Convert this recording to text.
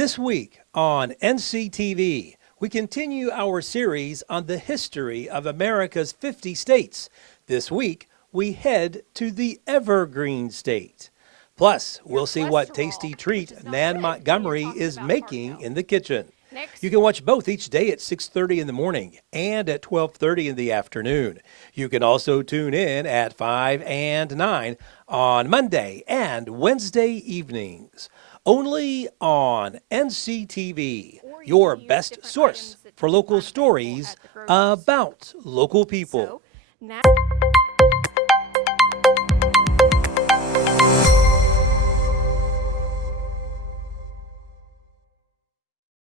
This week on NCTV, we continue our series on the history of America's 50 states. This week, we head to the Evergreen State. Plus, we'll see what tasty treat Nan Montgomery is making in the kitchen. You can watch both each day at 6:30 in the morning and at 12:30 in the afternoon. You can also tune in at 5 and 9 on Monday and Wednesday evenings. Only on NCTV, your best source for local stories about local people. So,